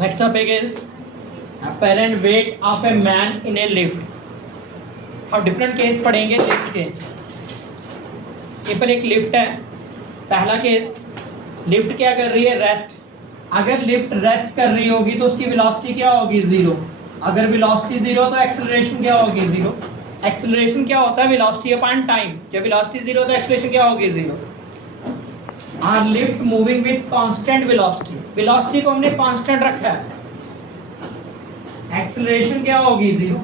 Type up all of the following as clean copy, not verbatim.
Next topic is apparent weight of a man in a lift. हम different case पढ़ेंगे lift के। ये पर एक लिफ्ट है। पहला केस, लिफ्ट क्या कर रही है? रेस्ट। अगर लिफ्ट रेस्ट कर रही होगी तो उसकी वेलोसिटी क्या होगी? जीरो। अगर वेलोसिटी जीरो तो एक्सेलरेशन क्या होगी? जीरो। एक्सेलरेशन क्या होता है? Velocity upon time. जब वेलोसिटी जीरो तो एक्सेलरेशन क्या होगी? Zero. Are lift moving with constant velocity. Velocity को हमने कांस्टेंट रखा है, एक्सेलरेशन क्या होगी? जीरो।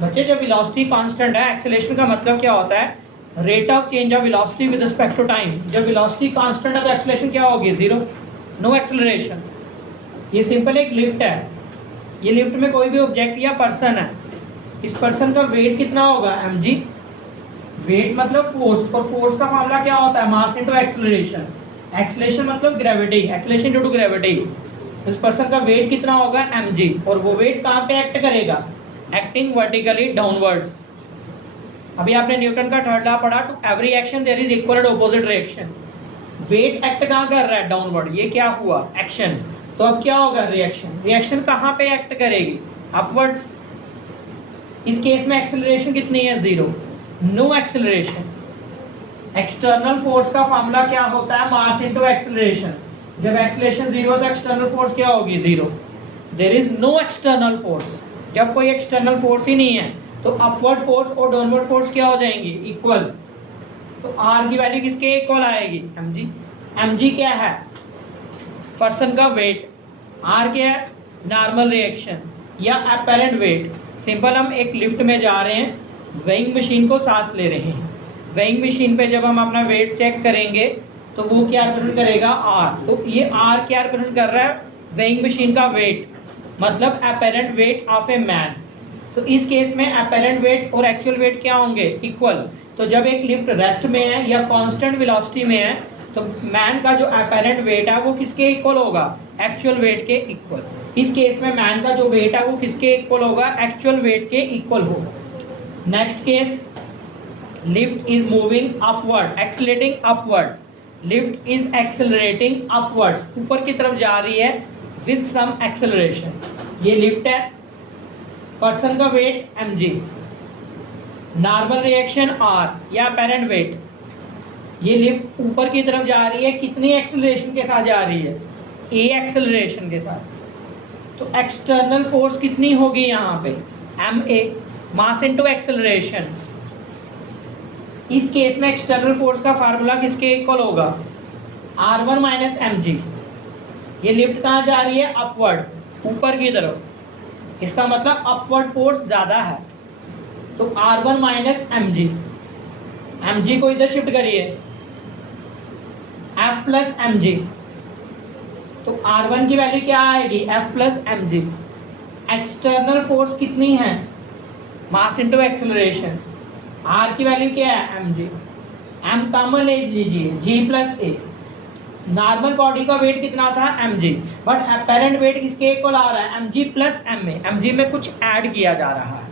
बच्चे जब वेलोसिटी कांस्टेंट है, एक्सेलरेशन का मतलब क्या होता है? Rate of change of velocity with respect to time. जब वेलोसिटी कांस्टेंट है तो एक्सेलरेशन क्या होगी? Zero, no acceleration. ये सिंपल एक लिफ्ट है। ये लिफ्ट में कोई भी ऑब्जेक्ट या पर्सन है, इस पर्सन का वेट कितना होगा? mg। वेट मतलब फोर्स, और फोर्स का फॉर्मूला क्या होता है? Mass into acceleration. एक्सेलरेशन मतलब gravity, acceleration due to gravity. इस पर्सन का वेट कितना होगा? mg। और वो वेट कहाँ पे एक्ट करेगा? Acting vertically downwards. अभी आपने न्यूटन का थर्ड लॉ पढ़ा, to every action there is equal and opposite reaction. Weight act कहाँ कर रहा है? डाउनवर्ड। ये क्या हुआ? एक्शन। तो अब क्या होगा? रिएक्शन। रिएक्शन कहाँ पे एक्ट करेगी? अपवर्ड्स। इस केस में एक्सेलरेशन कितनी है? Zero, no acceleration. External force का फॉर्मूला क्या होता है? Mass into acceleration. जब एक्सेलरेशन जीरो तो एक्सटर्नल फोर्स क्या होगी? Zero. There is no external force. जब कोई एक्सटर्नल फोर्स ही नहीं है तो अपवर्ड फोर्स और डाउनवर्ड फोर्स क्या हो जाएंगी? इक्वल। तो आर की वैल्यू किसके इक्वल आएगी? mg। mg क्या है? पर्सन का वेट। आर क्या है? नॉर्मल रिएक्शन या अपैरेंट वेट। सिंपल, हम एक लिफ्ट में जा रहे हैं, वेइंग मशीन को साथ ले रहे हैं। वेइंग मशीन पे जब हम अपना वेट चेक करेंगे तो वो क्या रिप्रेजेंट करेगा? आर। तो ये आर क्या रिप्रेजेंट कर रहा है? वेइंग मशीन का वेट, मतलब apparent wait of a man. तो इस केस में अपैरेंट वेट और एक्चुअल वेट क्या होंगे? इक्वल। तो जब एक लिफ्ट रेस्ट में है या कांस्टेंट वेलोसिटी में है तो मैन का जो अपैरेंट वेट है वो किसके इक्वल होगा? एक्चुअल वेट के इक्वल। इस केस में मैन का जो वेट है वो किसके इक्वल होगा? एक्चुअल वेट के इक्वल होगा। Next case, lift is moving upward, accelerating upward. Lift is accelerating upwards, ऊपर की तरफ जा रही है विद सम एक्सेलरेशन। ये लिफ्ट है, पर्सन का weight mg, normal reaction r या अपैरेंट वेट। ये लिफ्ट ऊपर की तरफ जा रही है, कितनी एक्सेलरेशन के साथ जा रही है? a एक्सेलरेशन के साथ। तो एक्सटर्नल फोर्स कितनी होगी यहाँ पे? ma, मास इनटू एक्सेलरेशन। इस केस में एक्सटर्नल फोर्स का फार्मूला किसके इक्वल होगा? r1 minus mg। ये लिफ्ट कहाँ जा रही है? अपवर्ड, ऊपर की तरफ। इसका मतलब अपवर्ड फोर्स ज्यादा है, तो r1 माइनस mg। mg को इधर शिफ्ट करिए, f प्लस mg। तो r1 की वैल्यू क्या आएगी? f plus mg। External force कितनी है? Mass into acceleration. r की वैल्यू क्या है? mg। m कॉमन ले लीजिए, g plus a। Normal body का वेट कितना था? mg, बट अपैरेंट वेट किसके इक्वल आ रहा है? mg plus ma। mg में कुछ ऐड किया जा रहा है,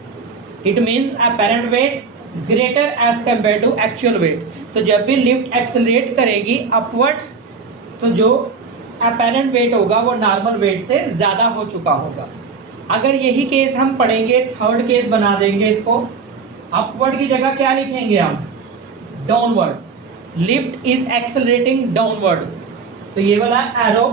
it means apparent weight greater as compare to actual weight. तो जब भी लिफ्ट एक्सेलरेट करेगी अपवर्ड्स तो जो अपैरेंट वेट होगा वो नॉर्मल वेट से ज़्यादा हो चुका होगा। अगर यही केस हम पढ़ेंगे, थर्ड केस बना देंगे इसको, अपवर्ड की जगह क्या लिखेंगे हम? Downward. Lift is accelerating downward. तो ये वाला एरो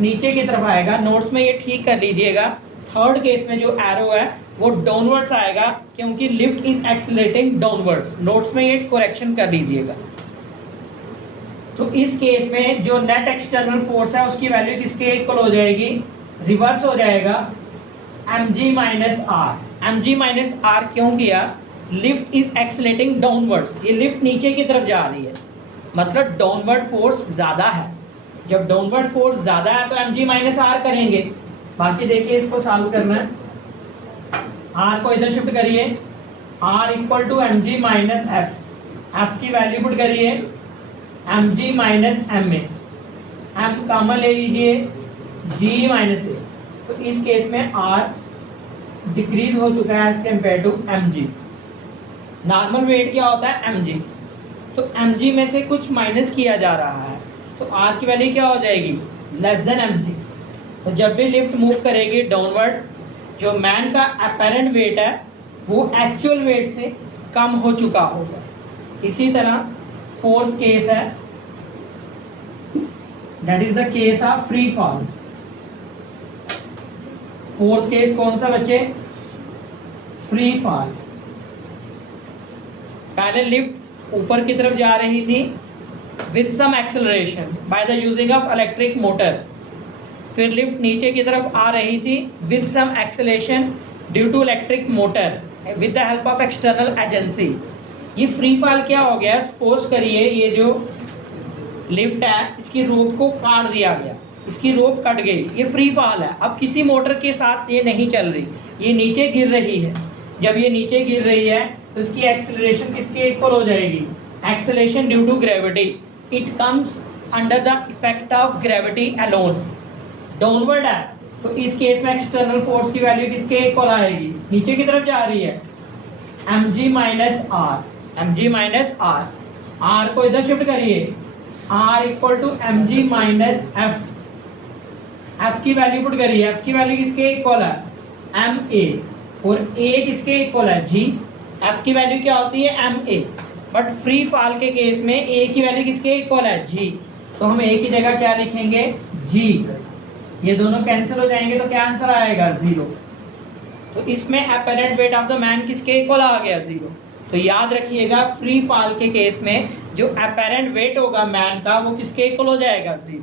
नीचे की तरफ आएगा। नोट्स में ये ठीक कर लीजिएगा, थर्ड केस में जो एरो है वो डाउनवर्ड्स आएगा क्योंकि lift is accelerating downwards. Notes में ये करेक्शन कर लीजिएगा। तो इस केस में जो नेट एक्सटर्नल फोर्स है उसकी वैल्यू किसके इक्वल हो जाएगी? रिवर्स हो जाएगा, mg minus r। mg minus r क्यों किया? Lift is accelerating downwards. ये लिफ्ट नीचे की तरफ जा रही है, मतलब डाउनवर्ड फोर्स ज्यादा है। जब डाउनवर्ड फोर्स ज्यादा है तो mg माइनस r करेंगे। बाकी देखिए, इसको सॉल्व करना है। r को इधर शिफ्ट करिए, r equal to mg minus f। f की वैल्यू पुट करिए, mg minus ma। m common ले लीजिए, g माइनस a। तो इस केस में r डिक्रीज हो चुका है as compare to mg। Normal weight क्या होता है? mg। तो mg में से कुछ माइनस किया जा रहा है, तो r की वैल्यू क्या हो जाएगी? Less than mg। तो जब भी लिफ्ट मूव करेगी डाउनवर्ड, जो मैन का अपेरेंट वेट है वो एक्चुअल वेट से कम हो चुका होगा। इसी तरह फोर्थ केस है, that is the case of free fall. Fourth case कौन सा बच्चे? Free fall. पहले लिफ्ट ऊपर की तरफ जा रही थी with some acceleration by the using of electric motor, फिर लिफ्ट नीचे की तरफ आ रही थी with some acceleration due to electric motor with the help of external agency. ये फ्री फॉल क्या हो गया? सपोज करिए ये जो लिफ्ट है इसकी रोप को काट दिया गया, इसकी रोप कट गई, ये फ्री फॉल है। अब किसी मोटर के साथ ये नहीं चल रही, ये नीचे गिर रही है। जब ये नीचे गिर रही है तो इसकी एक्सेलरेशन किसके इक्वल हो जाएगी? Acceleration due to gravity. It comes under the effect of gravity alone. Downward है तो इस केस में एक्सटर्नल फोर्स की वैल्यू किसके इक्वल आएगी? नीचे की तरफ जा रही है mg minus R, mg minus R. R को इधर शिफ्ट करिए, r equal to mg minus F. F की वैल्यू पुट करिए, एफ की वैल्यू किसके इक्वल है? ma। और a किसके इक्वल है? g। एफ की वैल्यू क्या होती है? ma। बट फ्री फॉल के केस में a की वैल्यू किसके इक्वल है? g। तो हम a की जगह क्या लिखेंगे? g। ये दोनों कैंसिल हो जाएंगे तो क्या आंसर आएगा? 0। तो इसमें apparent weight of the man किसके इक्वल आ गया? 0। तो याद रखिएगा फ्री फॉल के केस में जो अपेरेंट वेट होगा मैन का वो किसके इक्वल हो जाएगा? 0।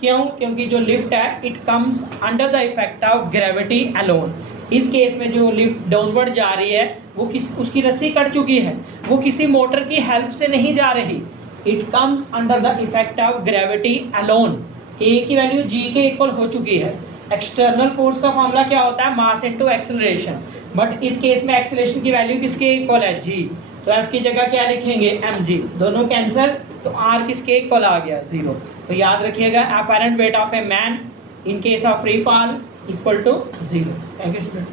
क्यों? क्योंकि जो लिफ्ट है it comes under the effect of gravity alone. इस केस में जो लिफ्ट डाउनवर्ड जा रही है वो उसकी रस्सी कट चुकी है, वो किसी मोटर की हेल्प से नहीं जा रही। It comes under the effect of gravity alone. A की वैल्यू जी के इक्वल हो चुकी है। एक्सटर्नल फोर्स का फॉर्मूला क्या होता है? Mass into acceleration. बट इस केस में एक्सेलरेशन की वैल्यू किसके इक्वल है? जी। तो एफ की जगह क्या लिखेंगे? mg। दोनों कैंसिल तो r किसके इक्वल आ गया? 0। तो याद रखिएगा apparent weight of a man in case of free fall equal to 0। Thank you student.